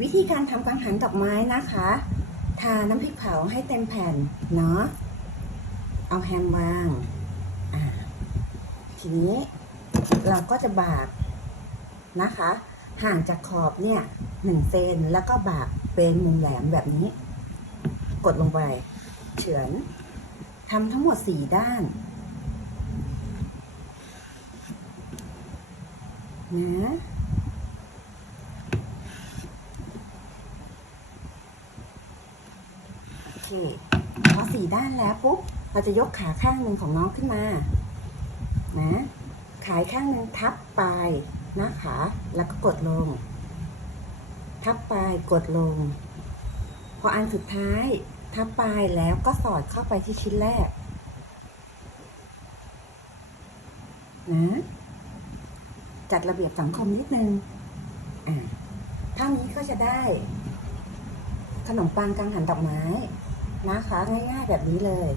วิธีการทำกังหันดอกไม้นะคะ ทาน้ำพริกเผาให้เต็มแผ่นเนาะ เอาแฮมวางทีนี้เราก็จะบากนะคะ ห่างจากขอบเนี่ยหนึ่งเซนแล้วก็บากเป็นมุมแหลมแบบนี้ กดลงไปเฉือนทำทั้งหมดสี่ด้านนะ โอ เคพอสี่ด้านแล้วปุ๊บเราจะยกขาข้างหนึ่งของน้องขึ้นมานะขายข้างหนึ่งทับปลายนะคะแล้วก็กดลง ทับปลายกดลง พออันสุดท้ายทับปลายแล้วก็สอดเข้าไปที่ชิ้นแรกนะจัดระเบียบสังคมนิดนึงอ่าเท่านี้ก็จะได้ ขนมปังกังหันดอกไม้ นะคะ ง่ายๆแบบนี้เลย